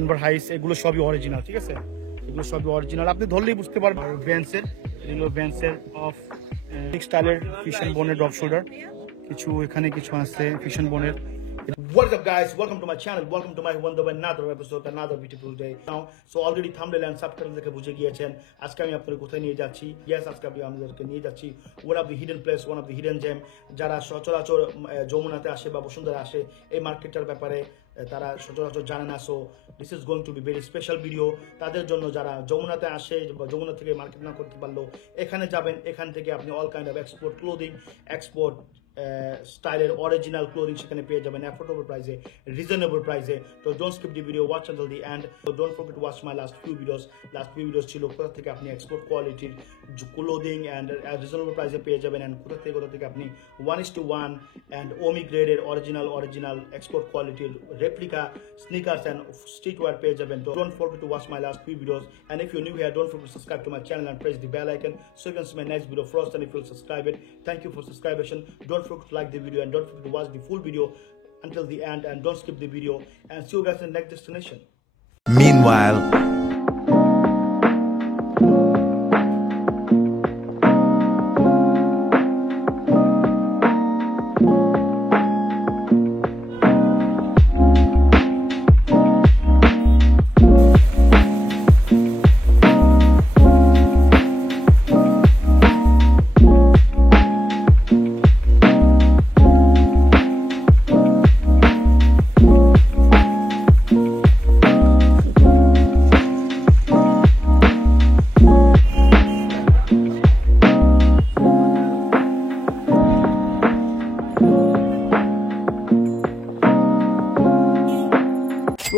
Denver হাইস এগুলো সবই original, ঠিক আছে? এগুলো সবই অরিজিনাল, আপনি ধরলেই বুঝতে পারবেন। ভ্যান্সের, এগুলো ভ্যান্সের অফ টেক্সটাইলের ফিশন বোনের ড্রপ শোল্ডার, কিছু এখানে কিছু আছে ফিশন বোনের। What is up guys, welcome to my channel, welcome to my another episode, another beautiful day now. So already thumbnail and subtitle দেখে বুঝে গিয়েছেন আজকে আমি আপনাদের কোথায় নিয়ে যাচ্ছি। Yes, আজকে আমি আপনাদেরকে নিয়ে যাচ্ছি one of the hidden place, one of the hidden gem, যারা সচরাচর যমুনাতে আসে বা বসুন্ধরা আসে এই মার্কেটটার ব্যাপারে তারা সচরাচর জানে না। So this is going to be very special video তাদের জন্য যারা যমুনাতে আসে বা যমুনা থেকে মার্কেট না করতে পারলো এখানে যাবেন, এখান থেকে আপনি all kind of export clothing, export স্টাইলের অরিজিনাল ক্লোদিং সেখানে পেয়ে যাবেন অ্যাফোর্ডেবল প্রাইসে, রিজনেবল প্রাইসে। তো don't skip the video, watch until the end. তো don't forget to watch my last few videos ছিল কোথা থেকে আপনি এক্সপোর্ট কোয়ালিটির ক্লোদিং অ্যান্ড রিজনেবল প্রাইসে পেয়ে যাবেন, অ্যান্ড কোথা থেকে আপনি 1:1 অ্যান্ড ওমি গ্রেডের অরিজিনাল এক্সপোর্ট কোয়ালিটির replica sneakers and streetwear পেয়ে যাবেন। তো don't forget to watch my last few videos, and if you new here don't forget to subscribe to my channel and press the bell icon so you can see my next video first, and if you'll subscribe it, thank you for subscribing. Don't forget to like the video and don't forget to watch the full video until the end, and don't skip the video, and see you guys in the next destination. Meanwhile,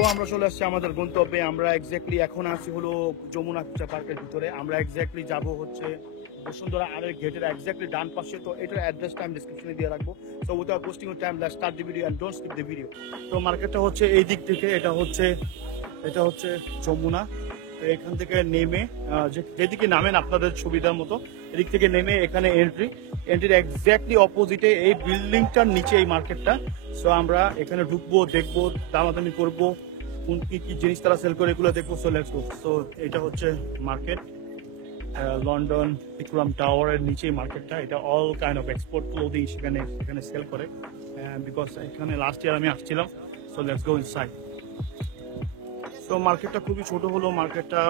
তো আমরা চলে আসছি আমাদের গন্তব্যে। আমরা exactly এখন আছি হলো যমুনা পার্কের ভিতরে। আমরা এক্স্যাক্টলি যাব হচ্ছে বসুন্ধরা আরের গেটের এক্স্যাক্টলি ডান পাশে। তো এটার অ্যাড্রেসটা আমি ডিসক্রিপশনে দিয়ে রাখবো। So without wasting time let's start the video and don't skip the video. তো মার্কেটটা হচ্ছে এই দিক থেকে, এটা হচ্ছে যমুনা। তো এখান থেকে নেমে যেদিকে নামেন আপনাদের সুবিধার মতো এদিক থেকে নেমে এখানে এন্ট্রির এক্স্যাক্টলি অপোজিটে এই বিল্ডিংটার নিচে এই মার্কেটটা। সো আমরা এখানে ঢুকবো, দেখবো, দামাদামি করবো, কোন কি জিনিস তারা সেল করে এগুলো দেখবো। So let's go. সো এটা হচ্ছে মার্কেট, লন্ডন ইকরাম টাওয়ারের নিচে মার্কেটটা। এটা all kind of export clothing এখানে সেল করে, বিকজ এখানে লাস্ট ইয়ার আমি আসছিলাম। So let's go inside. তো মার্কেটটা খুবই ছোট হলো, মার্কেটটা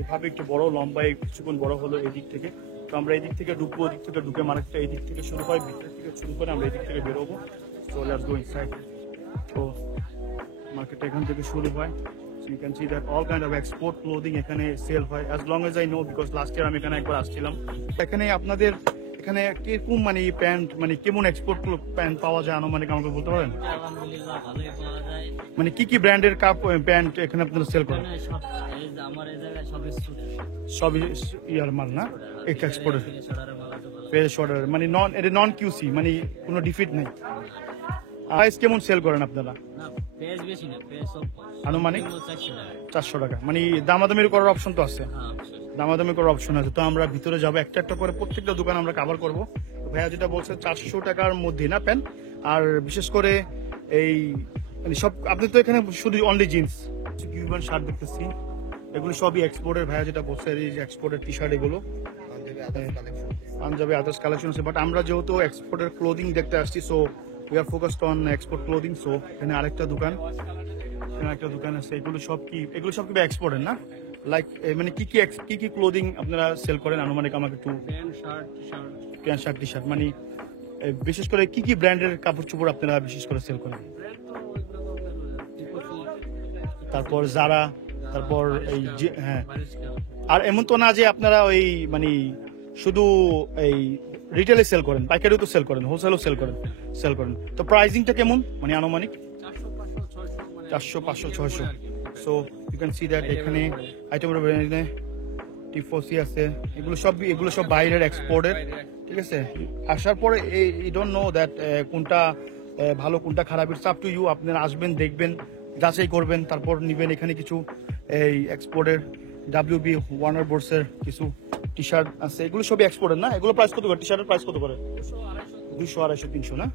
এভাবে একটু বড়, লম্বায় কিছুক্ষণ বড় হলো এই দিক থেকে। তো আমরা এই দিক থেকে ঢুকবো, ওদিক থেকে ঢুকে মার্কেটটা এই দিক থেকে শুরু হয়, ভিতর থেকে শুরু করে আমরা এই দিক থেকে বেরোবো। So let's go inside. তো মার্কেটটা এখান থেকে শুরু হয়। So you can see that all kind of export clothing এখানে সেল হয়, as long as I know, because last year আমি এখানে একবার আসছিলাম। এখানে আপনাদের এখানে কিরকম মানে প্যান্ট, মানে কেমন এক্সপোর্ট প্যান্ট পাওয়া যায় আনুমানিক আমাকে বলতে পারেন? আলহামদুলিল্লাহ ভালোই পাওয়া যায়। মানে কি ব্র্যান্ডের প্যান্ট এখানে আপনারা সেল করেন? আমার এই জায়গায় সবই ইয়ার মাল না, একটা এক্সপোর্টের পেজ অর্ডার, মানে নন কিউসি, মানে কোনো ডিফিট নেই। প্রাইস কেমন সেল করেন আপনারা? না পেজ বেশি না, পেজ সব আনুমানিক 400 টাকা। 400 টাকা। মানে দামাদামির করার অপশন তো আছে? হ্যাঁ দামাদামি করার অপশন আছে। তো আমরা ভিতরে যাবো, একটা করে প্রত্যেকটা দোকান আমরা কভার করবো। ভাইয়া যেটা বলছে 400 টাকার মধ্যে না প্যান্ট, আর বিশেষ করে এই মানে সব আপনি তো এখানে শুধু অনলি জিন্স কিউবান শার্ট দেখতেছি, এগুলো সবই এক্সপোর্টের। ভাইয়া যেটা বলছে এই যে এক্সপোর্টের টি শার্ট, এগুলো পাঞ্জাবি আদার্স কালেকশন আছে। বাট আমরা যেহেতু এক্সপোর্টের ক্লোদিং দেখতে আসছি, so we are focused on export clothing. So এখানে আরেকটা দোকান আছে। এগুলো সব কি এক্সপোর্টের না? লাইক মানে কি ক্লোদিং আপনারা সেল করেন আনুমানিক আমাকে একটু? প্যান্ট শার্ট টি শার্ট, মানে বিশেষ করে কি ব্র্যান্ডের কাপড় চোপড় আপনারা বিশেষ করে সেল করেন? তারপর যারা, তারপর এই হ্যাঁ। আর এমন তো না যে আপনারা ওই মানে শুধু এই রিটেলে সেল করেন, পাইকারিও তো সেল করেন, হোলসেলও সেল করেন। তো প্রাইসিংটা কেমন মানে আনুমানিক? 400, 500, 600। So you can see that এখানে আইটেমের টিফোসি আছে, এগুলো সব বাইরের এক্সপোর্টের, ঠিক আছে? আসার পরে ইউ ডোন্ট নো দ্যাট কোনটা ভালো কোনটা খারাপ, ইটস আপ টু ইউ। আপনারা আসবেন, দেখবেন, যাচাই করবেন, তারপর নিবেন। এখানে কিছু এই এক্সপোর্টের WB ওয়ার্নার বোর্ডসের কিছু টি শার্ট আছে, এগুলো সবই এক্সপোর্টের না? এগুলো প্রাইস কত করে? টি শার্টের প্রাইস কত করে? 200, 250, 300 না?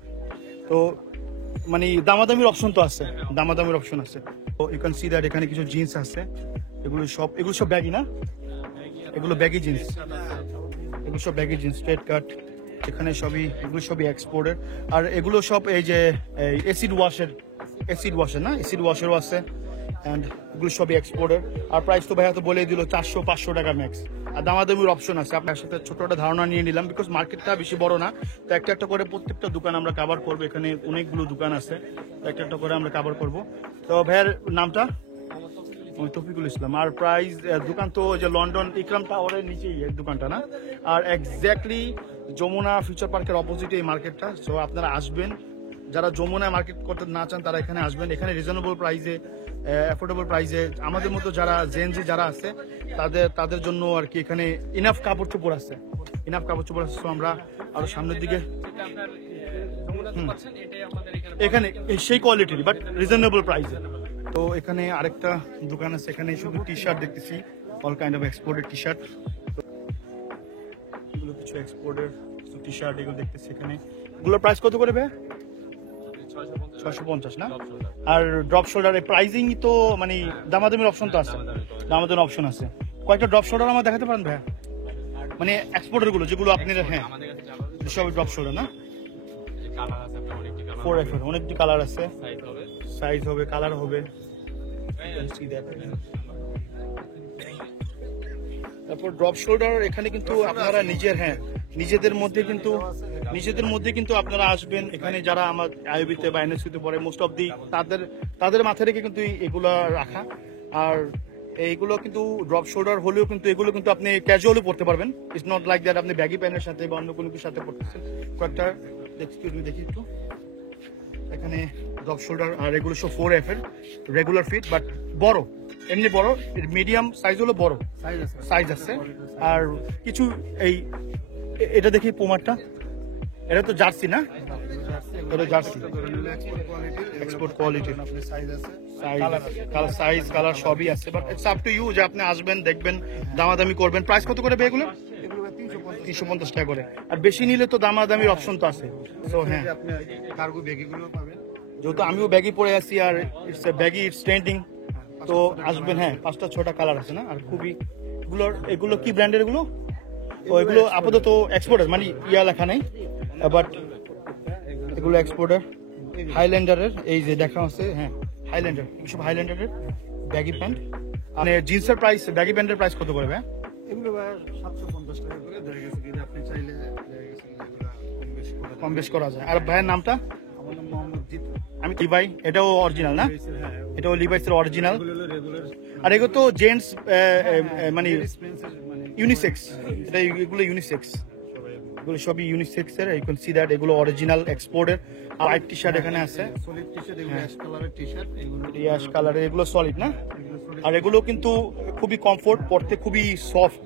তো মানে দামাদামির অপশন তো আছে, দামাদামির অপশন আছে। ইউ ক্যান সি দ্যাট এখানে কিছু জিন্স আছে, এগুলো সব ব্যাগি না, এগুলো ব্যাগি জিন্স, এগুলো সব ব্যাগি জিন্স স্ট্রেট কাট, এখানে এগুলো সবই এক্সপোর্টের। আর এগুলো সব এই যে অ্যাসিড ওয়াশের না, অ্যাসিড ওয়াশেরও আছে, অ্যান্ড এগুলো সবই এক্সপোর্টের। আর প্রাইস তো ভাইয়া তো বলে দিল 400-500 টাকা ম্যাক্স, আর দামাদামির অপশন আছে। আপনার সাথে ছোট একটা ধারণা নিয়ে নিলাম, বিকজ মার্কেটটা বেশি বড় না, তো একটা একটা করে প্রত্যেকটা দোকান আমরা কভার করবো। এখানে অনেকগুলো দোকান আছে, তো একটা একটা করে আমরা কভার করবো। তো ভাইয়ার নামটা তফিকুল ইসলাম। আর প্রাইস দোকান তো যে লন্ডন ইকরাম টাওয়ারের নিচেই এই দোকানটা না, আর এক্স্যাক্টলি যমুনা ফিউচার পার্কের অপোজিটে এই মার্কেটটা। সো আপনারা আসবেন, যারা যমুনা মার্কেট করতে না চান তারা এখানে আসবেন। এখানে রিজনেবল প্রাইসে, অ্যাফোর্ডেবল প্রাইসে আমাদের মতো যারা জেনজি যারা আছে তাদের জন্য আর কি এখানে ইনাফ কাপড় চোপড় আছে। সো আমরা আরো সামনের দিকে এখানে সেই কোয়ালিটির বাট রিজনেবল প্রাইসে। তো এখানে আরেকটা দোকান আছে, এখানে শুধু টি শার্ট দেখতেছি, all kind of exported T shirt, এগুলো কিছু এক্সপোর্টের টি শার্ট এগুলো দেখতেছি এখানে। এগুলোর প্রাইস কত করে ভাই? 650 না? আর ড্রপ শোল্ডার প্রাইজিং তো মানে দামাদামির অপশন তো আছে, দামাদামির অপশন আছে। কয়েকটা ড্রপ শোল্ডার আমার দেখাতে পারেন ভাই? মানে এক্সপোর্টের গুলো যেগুলো আপনি, হ্যাঁ সব ড্রপ শোল্ডার না? 4F অনেকটি কালার আছে, সাইজ হবে, কালার হবে। তারপর ড্রপ শোল্ডার এখানে কিন্তু আপনারা নিজেদের মধ্যে কিন্তু আপনারা আসবেন এখানে, যারা আমার আইওবিতে বা এনএসইতে পড়ে মোস্ট অফ দি তাদের মাথায় রেখে কিন্তু এগুলো রাখা। আর এইগুলো কিন্তু ড্রপ শোল্ডার হলেও কিন্তু এগুলো কিন্তু আপনি ক্যাজুয়ালি পড়তে পারবেন। ইটস নট লাইক দ্যাট আপনি ব্যাগি প্যান্টের সাথে বা অন্য কোনো কিছুর সাথে পড়তেছেন। কয়েকটা দেখি একটু, এখানে ড্রপ শোল্ডার, আর এগুলো সব 4F এর রেগুলার ফিট, বাট বড়, এমনি বড়, মিডিয়াম সাইজ হলো বড় সাইজ আছে। আর কিছু এটা দেখি পোমারটা, এটা তো জার্সি না? এটা জার্সি এক্সপোর্ট কোয়ালিটির, সাইজ কালার সবই আছে, but it's up to you যে আপনি আসবেন, দেখবেন, দামাদামি করবেন। প্রাইস কত করে এগুলো? 350 টাকা করে। আর বেশি নিলে তো দামাদামির অপশন তো আছে। তো হ্যাঁ, কার্গো ব্যাগগুলো পাবেন, যেহেতু আমিও ব্যাগি পরে আছি আর ইটস ব্যাগি, ইটস ট্রেন্ডিং, তো আসবেন। হ্যাঁ 5টা-6টা কালার আছে না? আর খুবই এগুলো কি ব্র্যান্ডের এগুলো? ও এগুলো আপাতত এক্সপোর্টার, মানে ইয়া লেখা নেই, বাট এগুলো এক্সপোর্টার। হাইল্যান্ডারের এই যে দেখা হচ্ছে, হ্যাঁ হাইল্যান্ডার, এসব হাইল্যান্ডারের ব্যাগি প্যান্ট। মানে জিন্সের প্রাইস, ব্যাগি প্যান্টের প্রাইস কত করে ভাই? এগুলো 750 টাকা করে দেখা গেছে, কিন্তু আপনি চাইলে কম বেশ করা যায়। আর ভাইয়ের নামটা? আমার নাম মোহাম্মদ জিতু। আমি কি ভাই, এটাও অরিজিনাল না? এটাও লিভাইসের অরিজিনাল। আর এগুলো তো জেন্টস মানে ইউনিসেক্স, এগুলো ইউনিসেক্স, এগুলো সবই ইউনিসেক্স এর। ইউ ক্যান সি দ্যাট এগুলো অরিজিনাল এক্সপোর্টের। আর হোয়াইট টি শার্ট এখানে আছে, সলিড টি শার্ট, এগুলো অ্যাশ কালারের টি শার্ট, এগুলো অ্যাশ কালারের, এগুলো সলিড না? আর এগুলো কিন্তু খুবই কমফোর্ট, পরতে খুবই সফট,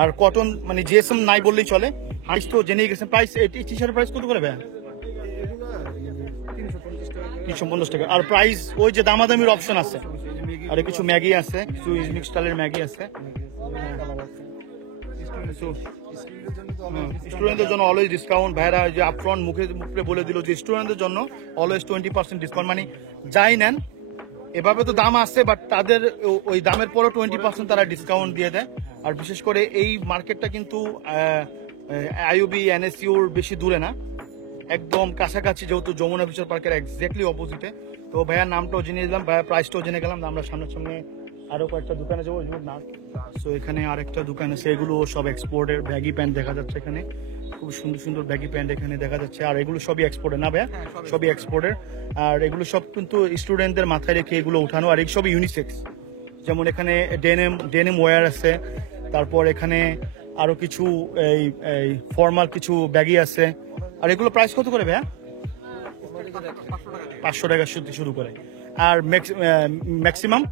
আর কটন, মানে জিএসএম নাই বললেই চলে। প্রাইস তো জেনে গেছেন। প্রাইস এই টি শার্টের প্রাইস কত করে ভাই? 350 টাকা। আর প্রাইস ওই যে দামাদামির অপশন আছে, আর কিছু ম্যাগি আছে, কিছু ইউনিক স্টাইলের ম্যাগি আছে। স্টুডেন্টদের জন্য অলওয়েজ ডিসকাউন্ট। ভাইরা যে আপফ্রন্ট মুখে বলে দিল যে স্টুডেন্টদের জন্য অলওয়েজ 20% ডিসকাউন্ট, মানে যাই নেন এভাবে তো দাম আসছে, বাট তাদের ওই দামের পরও 20% তারা ডিসকাউন্ট দিয়ে দেয়। আর বিশেষ করে এই মার্কেটটা কিন্তু আইওবি এনএসইউর বেশি দূরে না, একদম কাছাকাছি, যেহেতু যমুনা ফিউচার পার্কের এক্স্যাক্টলি অপোজিটে। তো ভাইয়ার নামটাও জেনে নিলাম, ভাইয়ার প্রাইসটাও জেনে গেলাম। আমরা সামনে আরো কয়েকটা দোকানে যাবো না। সো এখানে আরেকটা দোকান আছে, এগুলো সব এক্সপোর্টের ব্যাগি প্যান্ট দেখা যাচ্ছে এখানে, খুব সুন্দর সুন্দর ব্যাগি প্যান্ট এখানে দেখা যাচ্ছে। আর এগুলো সবই এক্সপোর্টের না ভাইয়া? সবই এক্সপোর্টের। আর এগুলো সব কিন্তু স্টুডেন্টদের মাথায় রেখে এগুলো উঠানো, আর এই সবই ইউনিসেক্স। যেমন এখানে ডেনিম ওয়্যার আছে, তারপর এখানে আরো কিছু এই ফর্মাল কিছু ব্যাগি আছে। আর এগুলো প্রাইস কত করে ভাইয়া? 500 টাকা শুরু করে। আর ম্যাক্সিমাম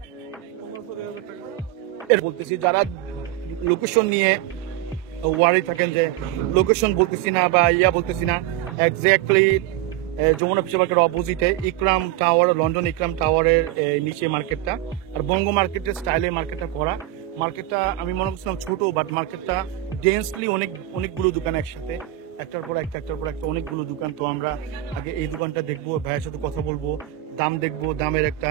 এর বলতেছি, যারা লোকেশন নিয়ে ওয়ারি থাকেন যে লোকেশন বলতেছি না বা বলতেছি না, এক্স্যাক্টলি যমুনা ফিউচার পার্কের অপোজিটে ইকরাম টাওয়ার, লন্ডন ইকরাম টাওয়ারের নিচে মার্কেটটা। আর বঙ্গ মার্কেটের স্টাইলে মার্কেটটা করা। মার্কেটটা আমি মনে করছিলাম ছোট, বাট মার্কেটটা ডেন্সলি অনেকগুলো দোকান একসাথে, একটার পর একটা অনেকগুলো দোকান। তো আমরা আগে এই দোকানটা দেখবো, ভাইয়ের সাথে কথা বলবো, দাম দেখবো, দামের একটা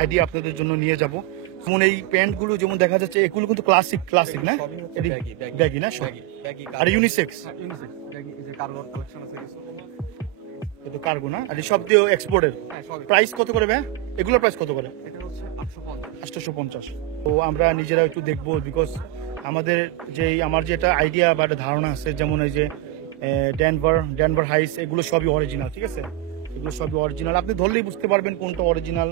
আইডিয়া আপনাদের জন্য নিয়ে যাব। যেমন এই প্যান্টগুলো যেমন দেখা যাচ্ছে এগুলো কিন্তু ক্লাসিক না, ব্যাগি না সব, আর ইউনিসেক্স, ইউনিসেক্স এই যে কার্গো কালেকশন আছে কিছু। এটা কার্গো না, আর সব দিয়ে এক্সপোর্টের। হ্যাঁ সবই। প্রাইস কত করে ভাই? এগুলোর প্রাইস কত করে? এটা হচ্ছে 850। 850। তো আমরা নিজেরা একটু দেখবো, বিকজ আমাদের আমার যে একটা আইডিয়া বা একটা ধারণা আছে, যেমন এই যে ডেনভার হাইস, এগুলো সবই অরিজিনাল, ঠিক আছে? এগুলো সবই অরিজিনাল, আপনি ধরলেই বুঝতে পারবেন কোনটা অরিজিনাল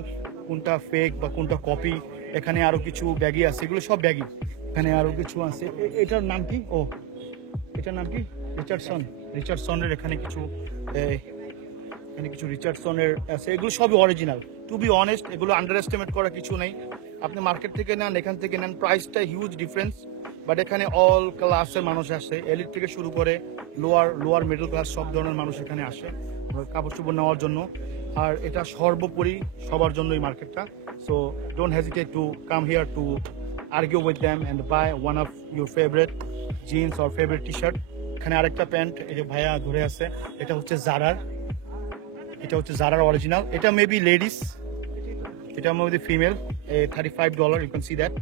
কোনটা ফেক বা কোনটা কপি। এখানে আরো কিছু ব্যাগি আছে, এগুলো সব ব্যাগি। এখানে আরো কিছু আছে, এটার নাম কি? ও এটার নাম কি? রিচার্ডসনের। এখানে কিছু রিচার্ডসনের আছে, এগুলো সবই অরিজিনাল। টু বি অনেস্ট, এগুলো আন্ডার এস্টিমেট করা কিছু নেই। আপনি মার্কেট থেকে নেন, এখান থেকে নেন, প্রাইসটা হিউজ ডিফারেন্স। বাট এখানে অল ক্লাসের মানুষ আসে, এলিট থেকে শুরু করে লোয়ার মিডল ক্লাস সব ধরনের মানুষ এখানে আসে কাপড় চোপড় নেওয়ার জন্য। আর এটা সর্বোপরি সবার জন্য এই মার্কেটটা। So don't hesitate to come here to argue with them and buy one of your favourite jeans or favourite T shirt. এখানে আরেকটা প্যান্ট এই যে ভাইয়া ধরে আছে, এটা হচ্ছে জারার অরিজিনাল। এটা মেবি লেডিস, এটা maybe female. $35, you can see that,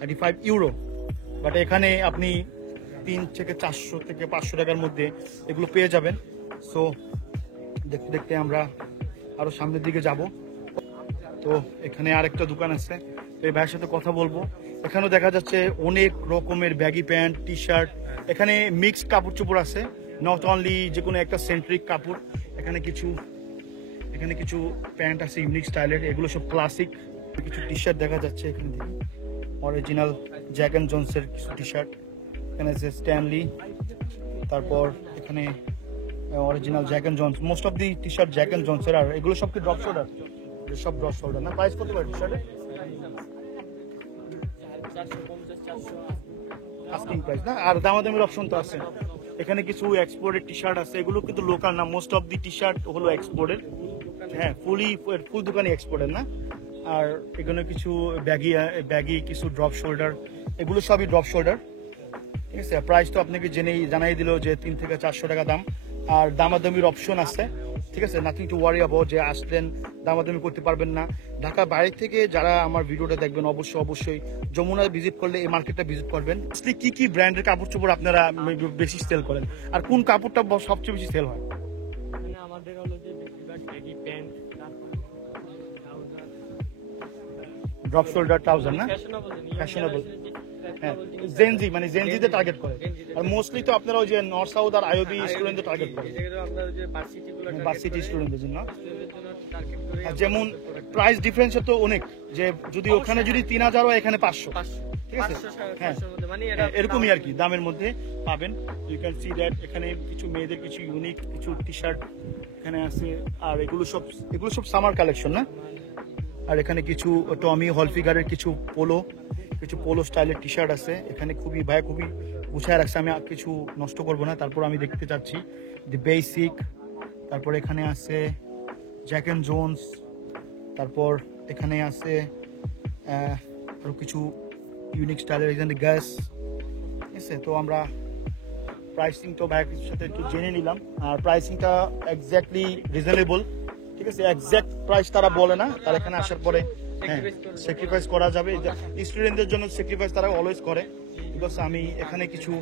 35 euro. বাট এখানে আপনি 3 থেকে 400 থেকে 500 টাকার মধ্যে এগুলো পেয়ে যাবেন। সো দেখতে দেখতে আমরা আরো সামনের দিকে যাব। তো এখানে আরেকটা দোকান আছে, এই ভাইয়ের সাথে কথা বলবো। এখানেও দেখা যাচ্ছে অনেক রকমের ব্যাগি প্যান্ট, টি শার্ট। এখানে মিক্সড কাপড় চোপড় আছে, নট অনলি যে কোনো একটা সেন্ট্রিক কাপড়। এখানে কিছু প্যান্ট আছে ইউনিক স্টাইলের, এগুলো সব ক্লাসিক। কিছু টি শার্ট দেখা যাচ্ছে এখানে, দেখি অরিজিনাল জ্যাক অ্যান্ড জোনসের কিছু টি শার্ট। এখানে আছে স্ট্যানলি, তারপর এখানে original Jack and Jones, most of the T shirt Jack and জোনসের। আর এগুলো সব কি ড্রপ শোল্ডার? সব ড্রপ শোল্ডার না? প্রাইস কত করে টি শার্টের? 450 আস্কিং প্রাইস না? আর দামাদামির অপশন তো আছে। এখানে কিছু এক্সপোর্টেড টি শার্ট আছে, এগুলো কিন্তু লোকাল না, most of the T shirt হলো এক্সপোর্টেড। হ্যাঁ, ফুল দোকানে এক্সপোর্টেড না। আর এখানে কিছু ব্যাগি কিছু ড্রপ শোল্ডার, এগুলো সবই ড্রপ শোল্ডার, ঠিক আছে? প্রাইস তো আপনাকে জানাই দিল যে 3 থেকে 400 টাকা দাম। আর দামাদামির অপশন আছে, ঠিক আছে? নাথিং টু ওয়ারি অ্যাবাউট যে আসলেন দামাদামি করতে পারবেন না। ঢাকা বাইরে থেকে যারা আমার ভিডিওটা দেখবেন অবশ্যই যমুনা ভিজিট করলে এই মার্কেটটা ভিজিট করবেন। আসলে কি ব্র্যান্ডের কাপড় চোপড় আপনারা বেশি সেল করেন, আর কোন কাপড়টা সবচেয়ে বেশি সেল হয়? মানে আমাদের হলো যে বেশিরভাগ ব্যাগি প্যান্ট, তারপর ড্রপ শোল্ডার ট্রাউজার না? ফ্যাশনেবল। হ্যাঁ, জেনজিতে টার্গেট করে। আর মোস্টলি তো আপনারা ওই যে নর্থ সাউথ আর আইওবি স্টুডেন্টদের টার্গেট করে, ভার্সিটি স্টুডেন্টদের জন্য। আর যেমন প্রাইস ডিফারেন্স তো অনেক, যে যদি ওখানে যদি 3000 হয় এখানে 500, ঠিক আছে? হ্যাঁ, এরকমই আর কি দামের মধ্যে পাবেন। ইউ ক্যান সি দ্যাট এখানে কিছু মেয়েদের কিছু ইউনিক কিছু টি শার্ট এখানে আছে। আর এগুলো সব সামার কালেকশন না? আর এখানে কিছু টমি হলফিগারের কিছু পোলো স্টাইলের টি শার্ট আছে। এখানে খুবই গুছায় রাখছে, আমি কিছু নষ্ট করবো না। তারপর আমি দেখতে চাচ্ছি দি বেসিক, তারপর এখানে আছে জ্যাক অ্যান্ড জোনস, তারপর এখানে আছে আরো কিছু ইউনিক স্টাইলের এখানে গ্যাস, ঠিক আছে? তো আমরা প্রাইসিং তো ভাইয়ের সাথে একটু জেনে নিলাম। আর প্রাইসিংটা এক্স্যাক্টলি রিজনেবল, ঠিক আছে? এক্স্যাক্ট প্রাইস তারা বলে না, তারা এখানে আসার পরে স্যাক্রিফাইস করা যাবে। স্টুডেন্টদের জন্য স্যাক্রিফাইস তারা অলওয়েজ করে। বিকজ আমি এখানে কিছু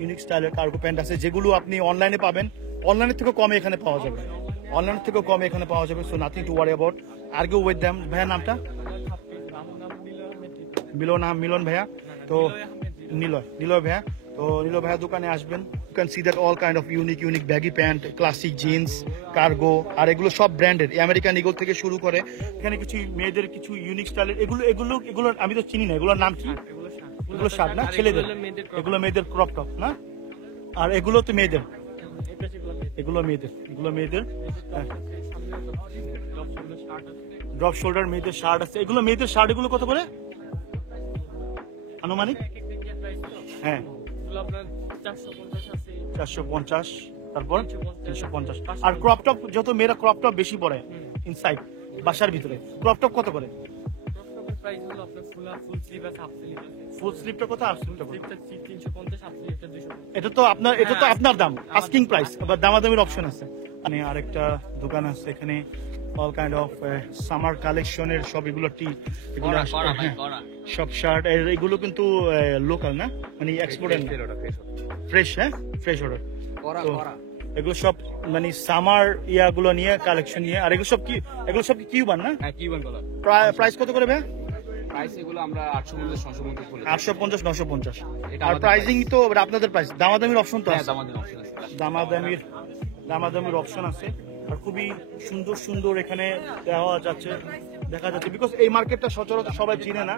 ইউনিক স্টাইলের কার্গো প্যান্ট আছে, যেগুলো আপনি অনলাইনে পাবেন, অনলাইনের থেকেও কমে এখানে পাওয়া যাবে। So nothing to worry about, argue with them. ভাইয়ার নামটা? মিলন ভাইয়া। তো নিলয় ভাইয়া। তো নিলয় ভাইয়া দোকানে আসবেন, you can see that all kind of unique baggy pant, classic jeans, cargo. আর এগুলো সব ব্র্যান্ডেড, আমেরিকান ইগল থেকে শুরু করে। এখানে কিছু মেয়েদের কিছু ইউনিক স্টাইলের, এগুলো আমি তো চিনি না, এগুলোর নাম কি? এগুলো শার্ট না ছেলেদের? এগুলো মেয়েদের ক্রপ টপ না? আর এগুলো তো মেয়েদের, এগুলো মেয়েদের ড্রপ শোল্ডার মেয়েদের শার্ট আছে। এগুলো মেয়েদের শার্ট, এগুলো কত করে আনুমানিক? হ্যাঁ, 450, তারপর 350। আর ক্রপ টপ, যত মেয়েরা ক্রপ টপ বেশি পরে ইনসাইড বাসার ভিতরে, ক্রপ টপ কত করে? ফুল স্লিপটা কত? হাফ স্লিপটা কত? 350, হাফ স্লিপটা 200। এটা তো আপনার দাম, আস্কিং প্রাইস, আবার দামাদামির অপশন আছে। মানে আরেকটা দোকান আছে এখানে অল কাইন্ড অফ সামার কালেকশনের সব এগুলো এগুলো সব শার্ট এগুলো কিন্তু লোকাল না, মানে এক্সপোর্টের না, ফ্রেশ, হ্যাঁ ফ্রেশ অর্ডার। এগুলো সব মানে সামার ইয়াগুলো নিয়ে কালেকশন নিয়ে, আর এগুলো সব কি কিউবান না? হ্যাঁ কিউবান কলার। প্রাইস কত করে ভাই? প্রাইস এগুলো আমরা 850 900 মধ্যে বলে 850 950। এটা আর আমাদের প্রাইসিং তো আপনাদের প্রাইস, দামাদামির অপশন তো হ্যাঁ আছে, দামাদের অপশন আছে। দামাদামির অপশন আছে। আর খুবই সুন্দর সুন্দর এখানে দেখা যাচ্ছে বিকজ এই মার্কেটটা সচরাচর সবাই চিনে না,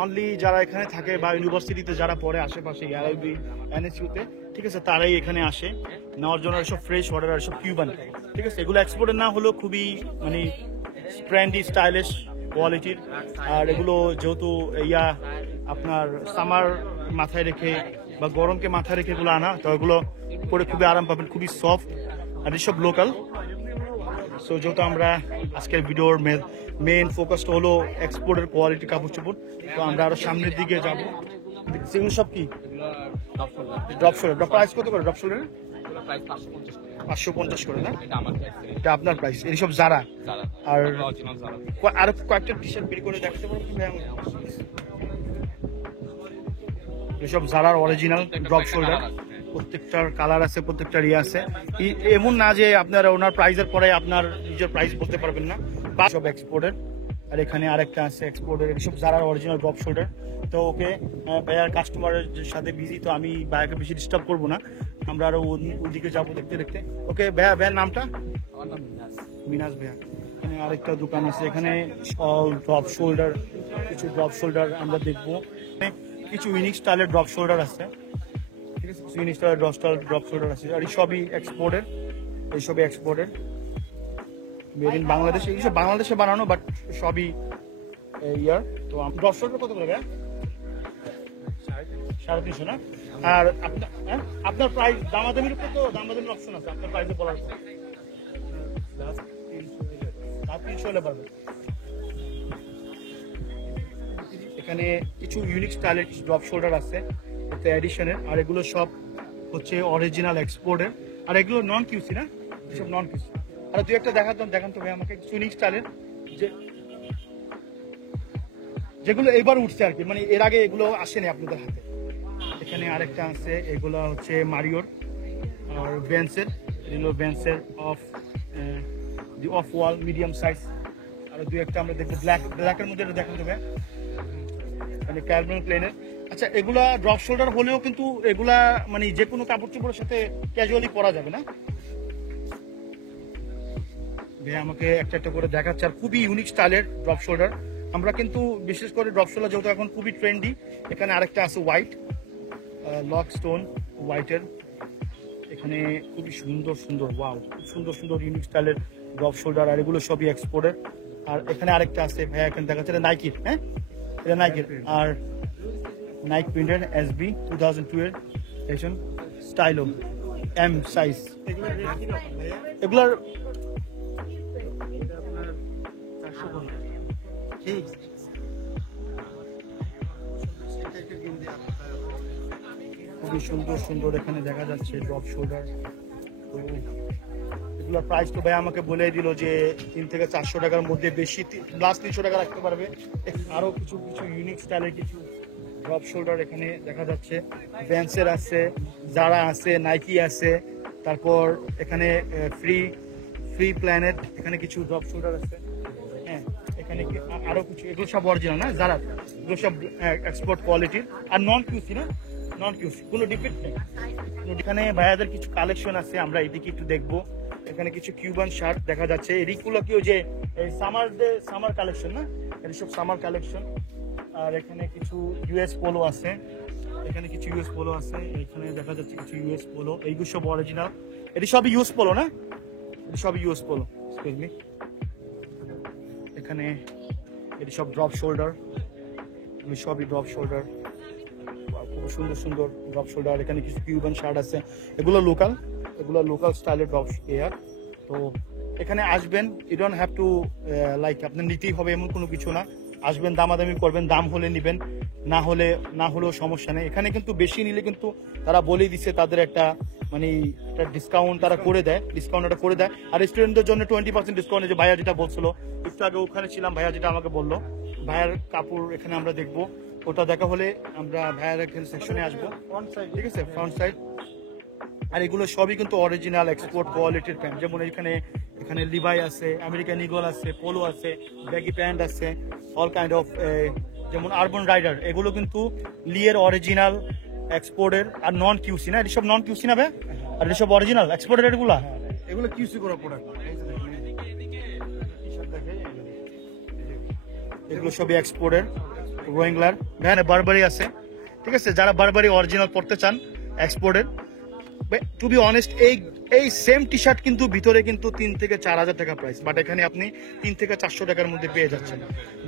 অনলি যারা এখানে থাকে বা ইউনিভার্সিটিতে যারা পড়ে আশেপাশে আরবি এনএসইউতে, ঠিক আছে, তারাই এখানে আসে নেওয়ার জন্য সব ফ্রেশ অর্ডার আর সব কিউবান, ঠিক আছে। এগুলো এক্সপোর্টের না হলেও খুবই মানে ট্রেন্ডি স্টাইলিশ কোয়ালিটির। আর এগুলো যেহেতু আপনার সামার মাথায় রেখে বা গরমকে মাথায় রেখে এগুলো আনা, তো এগুলো পরে খুবই আরাম পাবেন, খুবই সফট আর এসব লোকাল। সো যেহেতু আমরা আজকের ভিডিওর মেইন ফোকাসটা হলো এক্সপোর্টের কোয়ালিটি কাপড় চোপড়, তো আমরা আরো সামনের দিকে যাব। সেগুলো সব কি ড্রপ শোল্ডার? প্রাইস কত করে ড্রপ শোল্ডার? প্রাইস 550 করে। 550 করে না? এটা আমার প্রাইস। এটা আপনার প্রাইস। এই সব যারা যারা আর অরিজিনাল যারা আর কয়েকটা টি শার্ট বের করে দেখাতে পারবেন কি ভাই? এসব জারার অরিজিনাল ড্রপ শোল্ডার, প্রত্যেকটার কালার আছে, প্রত্যেকটার আছে। এমন না যে আপনার ওনার প্রাইসের পরে আপনার নিজের প্রাইস বলতে পারবেন না। সব এক্সপোর্টের। আর এখানে আরেকটা আছে এক্সপোর্টের, এসব জারার অরিজিনাল ড্রপ শোল্ডার। তো ওকে ভাইয়ার কাস্টমারের সাথে বিজি, তো আমি ভাইয়াকে বেশি ডিস্টার্ব করবো না, আমরা আরো ওদিকে যাবো দেখতে দেখতে। ওকে ভাইয়ার নামটা? আমার নাম মিনাজ। মিনাজ ভাইয়া। এখানে আরেকটা দোকান আছে, এখানে অল ড্রপ শোল্ডার, কিছু ড্রপ শোল্ডার আমরা দেখবো। কিছু ইউনিক স্টাইলের ড্রপ শোল্ডার আছে, ঠিক আছে, কিছু ইউনিক স্টাইলের ড্রপ শোল্ডার আছে। আর এইসবই এক্সপোর্টের মেড ইন বাংলাদেশ। এইসব বাংলাদেশে বানানো, বাট সবই ইয়ার। তো ড্রপ শোল্ডার কত করে ভাইয়া? 350 না? আর আপনার প্রাইস দামাদামির উপর, তো দামাদামির অপশন আছে আপনার প্রাইসে বলার পর। 300 হলে পারবে। এখানে কিছু ইউনিক স্টাইলের কিছু ড্রপ শোল্ডার আছে এডিশনের, আর এগুলো সব হচ্ছে অরিজিনাল এক্সপোর্টের। আর এগুলো নন কিউসি না? এসব নন কিউসি। আর দুই একটা দেখান তো ভাই আমাকে ইউনিক স্টাইলের, যেগুলো এবার উঠছে আর কি, মানে এর আগে এগুলো আসেনি আপনাদের হাতে। এখানে আরেকটা আছে, এগুলো হচ্ছে মারিওর আর ভ্যান্সের, এগুলো ভ্যান্সের অফ ওয়াল মিডিয়াম সাইজ। আর দুই একটা আমরা দেখবো ব্ল্যাকের মধ্যে, এটা দেখান তো ভাই, মানে ক্যালভিন প্লেনের। আচ্ছা, এগুলা ড্রপ শোল্ডার হলেও কিন্তু এগুলা মানে যে কোনো কাপড় চোপড়ের সাথে ক্যাজুয়ালি পরা যাবে না? ভাই আমাকে একটা একটা করে দেখাচ্ছে। আর খুবই ইউনিক স্টাইলের ড্রপ শোল্ডার। আমরা কিন্তু বিশেষ করে ড্রপ শোল্ডার যেহেতু এখন খুবই ট্রেন্ডি, এখানে আরেকটা আছে হোয়াইট লক স্টোন হোয়াইটের। এখানে খুবই সুন্দর সুন্দর, ওয়াও, খুব সুন্দর সুন্দর ইউনিক স্টাইলের ড্রপ শোল্ডার। আর এগুলো সবই এক্সপোর্টের। আর এখানে আরেকটা আছে ভাইয়া, এখানে দেখাচ্ছে, এটা নাইকির, হ্যাঁ এটা নাইকির। আর নাইক প্রিন্টেড SB 2012 এডিশন, স্টাইলো M সাইজ। এগুলার খুবই সুন্দর সুন্দর এখানে দেখা যাচ্ছে ড্রপ শোল্ডার। তো এগুলোর প্রাইস তো ভাই আমাকে বলে দিল যে 300 থেকে 400 টাকার মধ্যে, বেশি প্লাস 300 টাকা রাখতে পারবে। আরো কিছু ইউনিক স্টাইলের কিছু ড্রপ শোল্ডার এখানে দেখা যাচ্ছে। ভ্যান্সের আছে, জারা আছে, নাইকি আছে, তারপর এখানে ফ্রি প্ল্যানেট, এখানে কিছু ড্রপ শোল্ডার আছে। হ্যাঁ, এখানে আরো কিছু, এগুলো সব অরিজিনাল না জারা, এগুলো সব এক্সপোর্ট কোয়ালিটির। আর নন কিউসি না? নন কিউসি, কোনো ডিফেক্ট নেই। এখানে ভাইয়াদের কিছু কালেকশন আছে, আমরা এদিকে একটু দেখবো। এখানে কিছু কিউবান শার্ট দেখা যাচ্ছে, এদিকগুলো কি ওই যে সামার কালেকশন না? এটা সব সামার কালেকশন। আর এখানে কিছু ইউএস পোলো আছে, এখানে কিছু ইউএস পোলো আছে, এখানে দেখা যাচ্ছে কিছু ইউএস পোলো। এইগুলো সব অরিজিনাল, এটি সবই ইউএস পোলো না? এটি সবই ইউএস পোলো, এক্সকিউজ মি। এখানে এটি সব ড্রপ শোল্ডার, এগুলো সবই ড্রপ শোল্ডার, খুব সুন্দর সুন্দর ড্রপ শোল্ডার। এখানে কিছু কিউবান শার্ট আছে, এগুলো লোকাল স্টাইলের ড্রপ এয়ার। তো এখানে আসবেন, you don't have to like আপনার নিতেই হবে এমন কোনো কিছু না। আসবেন, দামাদামি করবেন, দাম হলে নিবেন, না হলেও সমস্যা নেই। এখানে কিন্তু বেশি নিলে কিন্তু তারা বলেই দিচ্ছে তাদের একটা মানে একটা ডিসকাউন্ট তারা করে দেয়, আর স্টুডেন্টদের জন্য 20% ডিসকাউন্ট। যে ভাইয়া যেটা বলছিল একটু আগে, ওখানে ছিলাম, ভাইয়া যেটা আমাকে বললো, ভাইয়ার কাপড় এখানে আমরা দেখবো, ওটা দেখা হলে আমরা ভাইয়ার এখানে সেকশনে আসবো, ঠিক আছে, ফ্রন্ট সাইড। আর এগুলো সবই কিন্তু অরিজিনাল এক্সপোর্ট কোয়ালিটির প্যান্ট, যেমন এখানে লিভাই আছে, আমেরিকান ইগল আছে, পোলো আছে, ব্যাগি প্যান্ট আছে, অল কাইন্ড অফ, যেমন আরবান রাইডার, এগুলো কিন্তু লিয়ের অরিজিনাল এক্সপোর্টের আর নন কিউসি না, এসব নন কিউসি না ভাই, আর এসব অরিজিনাল এক্সপোর্টের এগুলা। এগুলো কিউসি করা প্রোডাক্ট। এগুলো সবই এক্সপোর্টের রোয়িংলার ভ্যান, বারবারি আছে, ঠিক আছে। যারা বারবারি অরিজিনাল পড়তে চান এক্সপোর্টের, টু বি অনেস্ট, এই সেম টি শার্ট কিন্তু ভিতরে কিন্তু 3 থেকে 4 হাজার টাকা প্রাইস, বাট এখানে আপনি 3 থেকে 400 টাকার মধ্যে পেয়ে যাচ্ছেন।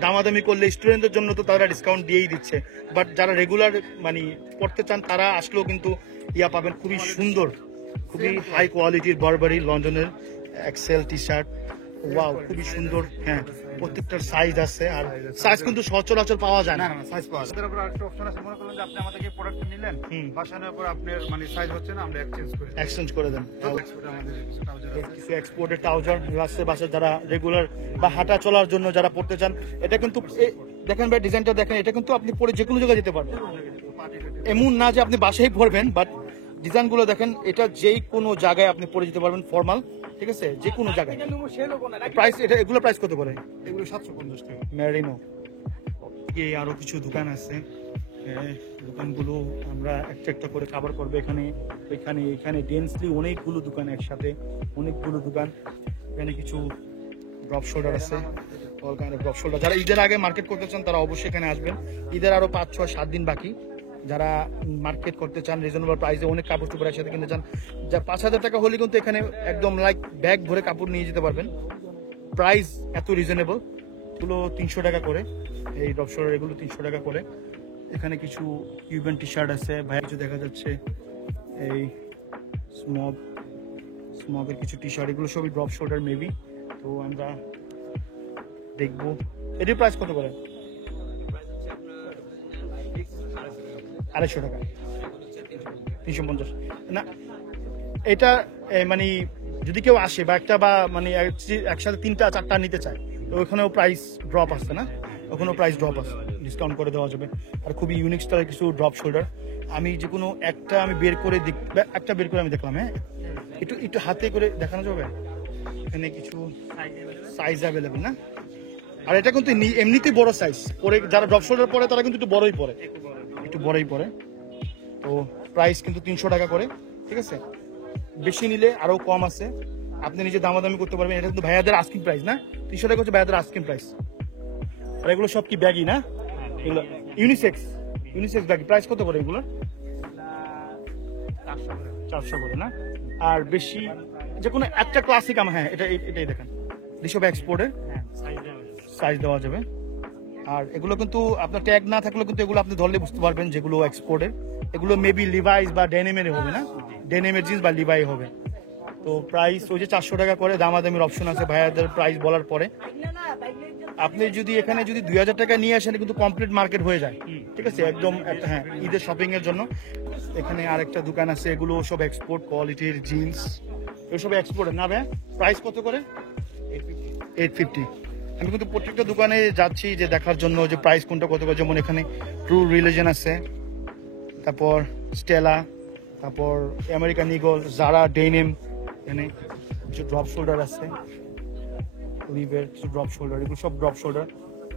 দামাদামি করলে স্টুডেন্টদের জন্য তো তারা ডিসকাউন্ট দিয়েই দিচ্ছে, বাট যারা রেগুলার মানে পড়তে চান তারা আসলেও কিন্তু ইয়া পাবেন, খুবই সুন্দর, খুবই হাই কোয়ালিটির বারবারি লন্ডনের এক্সেল টি শার্ট। ওয়াও, খুবই সুন্দর। হ্যাঁ, প্রত্যেকটার সাইজ আছে, আর সাইজ কিন্তু সচরাচর পাওয়া যায় না। না সাইজ পাওয়া যায়। এর উপর আরেকটা অপশন আছে, মনে করলেন যে আপনি আমাদের এই প্রোডাক্টটা নিলেন, বাসানোর পর আপনার মানে সাইজ হচ্ছে না, আমরা এক্সচেঞ্জ করে দেন। কিছু এক্সপোর্টের ট্রাউজার বাসে যারা রেগুলার বা হাঁটা চলার জন্য যারা পড়তে চান, এটা কিন্তু দেখেন ভাই, ডিজাইনটা দেখেন, এটা কিন্তু আপনি পরে যে কোনো জায়গায় যেতে পারবেন। এমন না যে আপনি বাসায় পরবেন, বাট ডিজাইনগুলো দেখেন, এটা যেই কোনো জায়গায় আপনি পরে যেতে পারবেন, ফর্মাল, ঠিক আছে, যে কোনো জায়গায়। প্রাইস এগুলো প্রাইস কত করে? এগুলো 750 টাকা। মেরিনো। এই আরো কিছু দোকান আছে, দোকানগুলো আমরা একটা করে কভার করবো। এখানে ডেন্সলি অনেকগুলো দোকান, একসাথে অনেকগুলো দোকান। এখানে কিছু ড্রপ শোল্ডার আছে, all kind of drop shoulder. যারা ঈদের আগে মার্কেট করতে চান তারা অবশ্যই এখানে আসবেন। ঈদের আরো 5, 6, 7 দিন বাকি। যারা মার্কেট করতে চান, রিজনেবল প্রাইসে অনেক কাপড় চোপড় একসাথে কিনতে চান, যা 5,000 টাকা হলে কিন্তু এখানে একদম লাইক ব্যাগ ভরে কাপড় নিয়ে যেতে পারবেন। প্রাইস এত রিজনেবল, এগুলো 300 টাকা করে, এই ড্রপ শোল্ডার এগুলো 300 টাকা করে। এখানে কিছু কিউবেন টি শার্ট আছে, ভাই কিছু দেখা যাচ্ছে, এই স্মগের কিছু টি শার্ট, এগুলো সবই ড্রপ শোল্ডার মেবি। তো আমরা দেখবো এটির প্রাইস কত করে? 250 টাকা, 350 না। এটা মানে যদি কেউ আসে বা একটা বা মানে একসাথে 3টা 4টা নিতে চায়, তো ওখানেও প্রাইস ড্রপ আসছে না, ওখানেও প্রাইস ড্রপ আছে, ডিসকাউন্ট করে দেওয়া যাবে। আর খুবই ইউনিক স্টাইলের কিছু ড্রপ শোল্ডার, আমি যে কোনো একটা আমি বের করে আমি দেখলাম। হ্যাঁ, একটু হাতে করে দেখানো যাবে? এখানে কিছু সাইজ অ্যাভেলেবেল না, আর এটা কিন্তু এমনিতেই বড় সাইজ পরে, যারা ড্রপ শোল্ডার পরে তারা কিন্তু একটু বড়ই পরে। তো প্রাইস কিন্তু 300 টাকা করে, ঠিক আছে। বেশি নিলে আরো কম আছে, আপনি নিজে দামাদামি করতে পারবেন। এটা কিন্তু ভাইয়াদের আস্কিং প্রাইস না, 300 টাকা হচ্ছে ভাইয়াদের আস্কিং প্রাইস। আর এগুলো সব কি ব্যাগই না? এগুলো ইউনিসেক্স ব্যাগি। প্রাইস কত করে এগুলো? 400 করে না। আর বেশি যে কোনো একটা ক্লাসিক হ্যাঁ, এটাই দেখেন, এসব এক্সপোর্টের সাইজ দেওয়া যাবে। আর এগুলো কিন্তু আপনার ট্যাগ না থাকলেও কিন্তু এগুলো আপনি ধরলে বুঝতে পারবেন যেগুলো এক্সপোর্টের। এগুলো মেবি লিভাইস বা ডেনিমের হবে না, ডেনিমের জিন্স বা লিভাই হবে। তো প্রাইস ওই যে 400 টাকা করে, দামাদামির অপশন আছে ভাইয়াদের প্রাইস বলার পরে। আপনি যদি এখানে 2000 টাকা নিয়ে আসেন কিন্তু কমপ্লিট মার্কেট হয়ে যায়, ঠিক আছে, একদম একটা। হ্যাঁ, ঈদের শপিং এর জন্য এখানে আরেকটা দোকান আছে, এগুলো সব এক্সপোর্ট কোয়ালিটির জিন্স, এসব এক্সপোর্টের না ভাই। প্রাইস কত করে? 850। আমি কিন্তু প্রত্যেকটা দোকানে যাচ্ছি যে দেখার জন্য যে প্রাইস কোনটা কত করে। যেমন এখানে ট্রু রিলিজন আছে, তারপর স্টেলা, তারপর আমেরিকান ইগল, জারা, ডেনিম। এখানে কিছু ড্রপ শোল্ডার আছে, রিভের কিছু ড্রপ শোল্ডার, এগুলো সব ড্রপ শোল্ডার,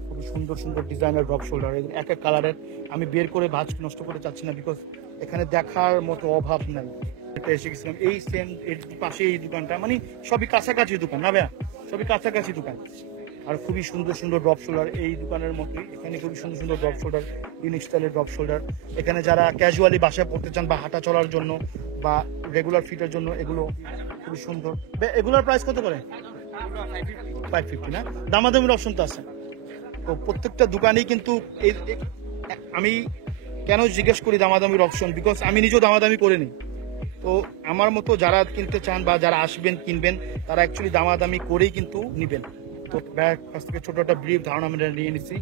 খুব সুন্দর ডিজাইনার ড্রপ শোল্ডার। এক এক কালারের, আমি বের করে ভাঁজ নষ্ট করে চাচ্ছি না, বিকজ এখানে দেখার মতো অভাব নাই। এটা এসে গেছিলাম এই সেম এর পাশে এই দোকানটা, মানে সবই কাছাকাছি দোকান না ভাইয়া, সবই কাছাকাছি দোকান। আর খুবই সুন্দর ড্রপ শোল্ডার এই দোকানের মতোই, এখানে খুবই সুন্দর ড্রপ শোল্ডার, ইউনিক স্টাইলের ড্রপ শোল্ডার। এখানে যারা ক্যাজুয়ালি বাসায় পড়তে চান বা হাঁটা চলার জন্য বা রেগুলার ফিটের জন্য, এগুলো খুবই সুন্দর। এগুলোর প্রাইস কত করে? 550 না। দামাদামির অপশন তো আছে। তো প্রত্যেকটা দোকানেই কিন্তু আমি কেন জিজ্ঞেস করি দামাদামির অপশন, বিকজ আমি নিজেও দামাদামি করে নিই। তো আমার মতো যারা কিনতে চান বা যারা আসবেন কিনবেন, তারা অ্যাকচুয়ালি দামাদামি করেই কিন্তু নিবেন। তো ব্যাগ কাছ থেকে ছোট একটা ব্রিফ ধারণা আমরা নিয়ে নিচ্ছি।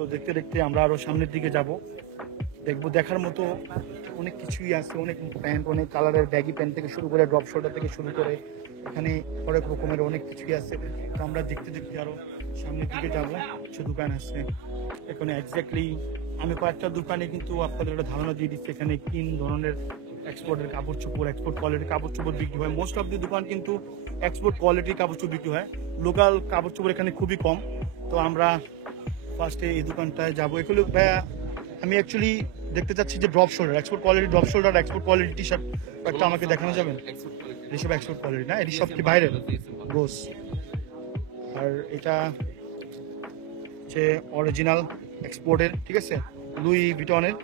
তো দেখতে দেখতে আমরা আরো সামনের দিকে যাব, দেখবো দেখার মতো অনেক কিছুই আছে, অনেক প্যান্ট, অনেক কালারের ব্যাগি প্যান্ট থেকে শুরু করে ড্রপ শোল্ডার থেকে শুরু করে এখানে অনেক রকমের অনেক কিছুই আছে। তো আমরা দেখতে দেখতে আরো সামনের দিকে যাবো, কিছু দোকান আছে এখানে। এক্স্যাক্টলি আমি কয়েকটা দোকানে কিন্তু আপনাদের একটা ধারণা দিয়ে দিচ্ছি এখানে তিন ধরনের এক্সপোর্টের কাপড় চোপড়, এক্সপোর্ট কোয়ালিটির কাপড় চোপড় বিক্রি হয়। মোস্ট অফ দি দোকান কিন্তু এক্সপোর্ট কোয়ালিটির কাপড় চোপড় বিক্রি হয়, লোকাল কাপড় চোপড় এখানে খুবই কম। তো আমরা ফার্স্টে এই দোকানটায় যাবো। এগুলো ভাইয়া আমি অ্যাকচুয়ালি দেখতে চাচ্ছি যে drop shoulder, export quality drop shoulder, export quality T shirt একটা আমাকে দেখানো যাবেন? এসব এক্সপোর্ট কোয়ালিটি না, এটি সব কি বাইরের গোস? আর এটা হচ্ছে অরিজিনাল এক্সপোর্টের, ঠিক আছে, লুই ভিটনের।